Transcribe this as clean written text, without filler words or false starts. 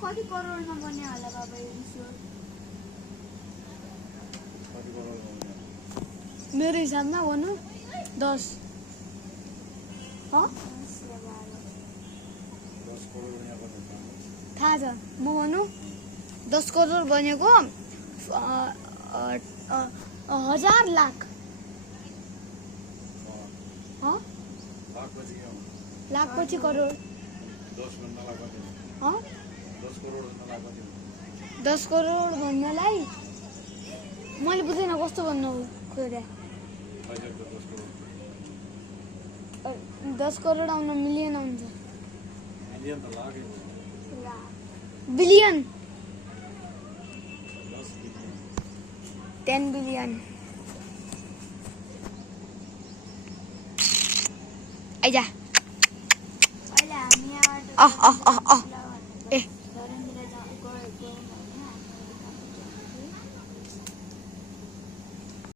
कति करोडमा बन्ने होला बाबा यो रिसोर्ट? मेरो हिसाबमा भन्नु 10 थाहा छ म भन्नु 10 करोड भनेको 1000 लाख लाख पछि करोड 10 करोड भन्नलाई मैले बुझेन कस्तो भन्नु खोज्या 10 करोड आउन मिलियन आउँछ बिलियन 10 बिलियन आइजा अहिले हामी यहाँबाट